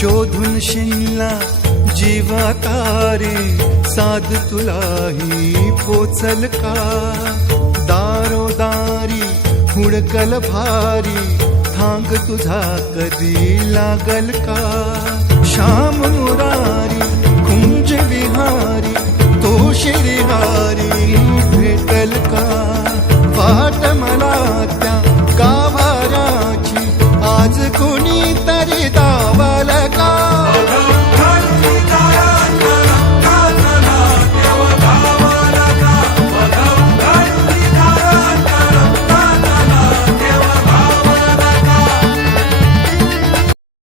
शोधून शिनला जीवा तारे, साध तुलाही पोचल का? दारोदारी हुडकल भारी, थांग तुझा कधी लागल का? श्याम मुरारी कुंज विहारी, तो श्रीहारी भेटल का? वाट मला त्या गाभाराची आज कोणी तरी